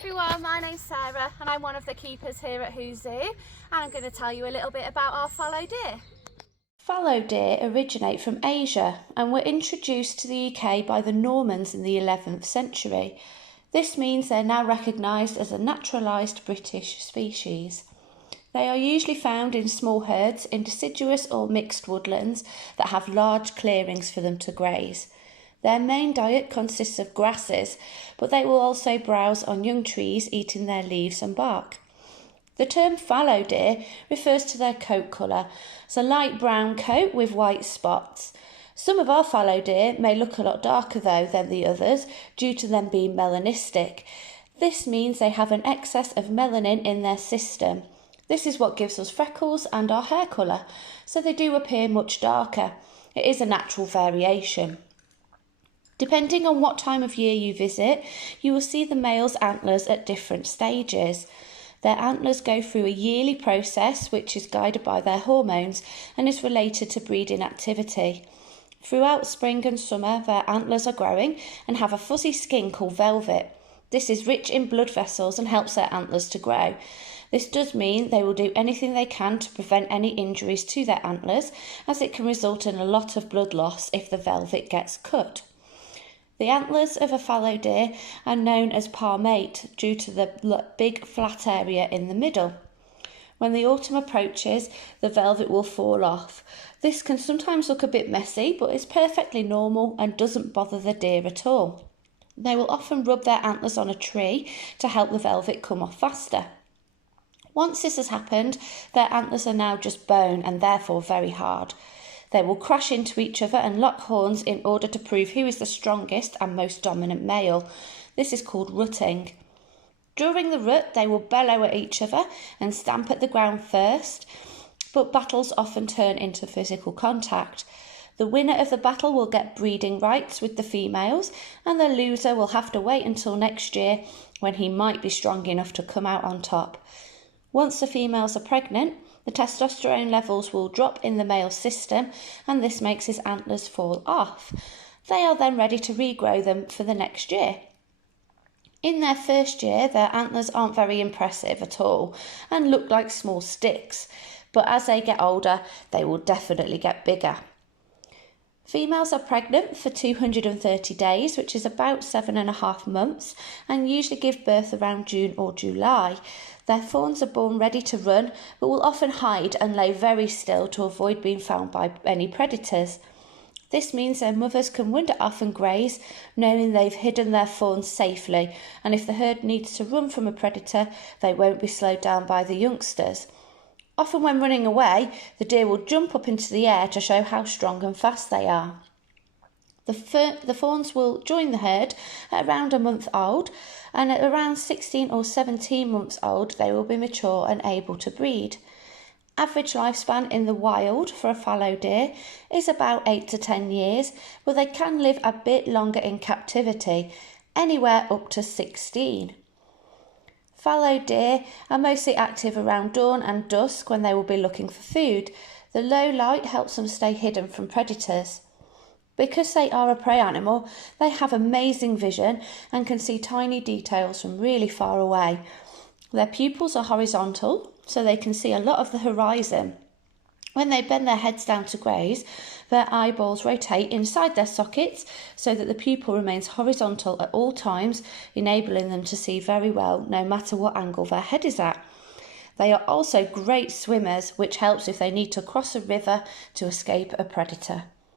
everyone, my name's Sarah and I'm one of the keepers here at Zoo and I'm going to tell you a little bit about our fallow deer. Fallow deer originate from Asia and were introduced to the UK by the Normans in the 11th century. This means they're now recognised as a naturalised British species. They are usually found in small herds in deciduous or mixed woodlands that have large clearings for them to graze. Their main diet consists of grasses, but they will also browse on young trees, eating their leaves and bark. The term fallow deer refers to their coat colour. It's a light brown coat with white spots. Some of our fallow deer may look a lot darker though than the others due to them being melanistic. This means they have an excess of melanin in their system. This is what gives us freckles and our hair colour, so they do appear much darker. It is a natural variation. Depending on what time of year you visit, you will see the male's antlers at different stages. Their antlers go through a yearly process which is guided by their hormones and is related to breeding activity. Throughout spring and summer, their antlers are growing and have a fuzzy skin called velvet. This is rich in blood vessels and helps their antlers to grow. This does mean they will do anything they can to prevent any injuries to their antlers, as it can result in a lot of blood loss if the velvet gets cut. The antlers of a fallow deer are known as palmate due to the big flat area in the middle. When the autumn approaches, the velvet will fall off. This can sometimes look a bit messy, but is perfectly normal and doesn't bother the deer at all. They will often rub their antlers on a tree to help the velvet come off faster. Once this has happened, their antlers are now just bone and therefore very hard. They will crash into each other and lock horns in order to prove who is the strongest and most dominant male. This is called rutting. During the rut, they will bellow at each other and stamp at the ground first, but battles often turn into physical contact. The winner of the battle will get breeding rights with the females, and the loser will have to wait until next year when he might be strong enough to come out on top. Once the females are pregnant, the testosterone levels will drop in the male's system and this makes his antlers fall off. They are then ready to regrow them for the next year. In their first year, their antlers aren't very impressive at all and look like small sticks, but as they get older, they will definitely get bigger. Females are pregnant for 230 days, which is about 7.5 months, and usually give birth around June or July. Their fawns are born ready to run, but will often hide and lay very still to avoid being found by any predators. This means their mothers can wander off and graze, knowing they've hidden their fawns safely, and if the herd needs to run from a predator, they won't be slowed down by the youngsters. Often when running away, the deer will jump up into the air to show how strong and fast they are. The fawns will join the herd at around a month old, and at around 16 or 17 months old they will be mature and able to breed. Average lifespan in the wild for a fallow deer is about 8 to 10 years, but they can live a bit longer in captivity, anywhere up to 16. Fallow deer are mostly active around dawn and dusk when they will be looking for food. The low light helps them stay hidden from predators. Because they are a prey animal, they have amazing vision and can see tiny details from really far away. Their pupils are horizontal, so they can see a lot of the horizon. When they bend their heads down to graze, their eyeballs rotate inside their sockets so that the pupil remains horizontal at all times, enabling them to see very well no matter what angle their head is at. They are also great swimmers, which helps if they need to cross a river to escape a predator.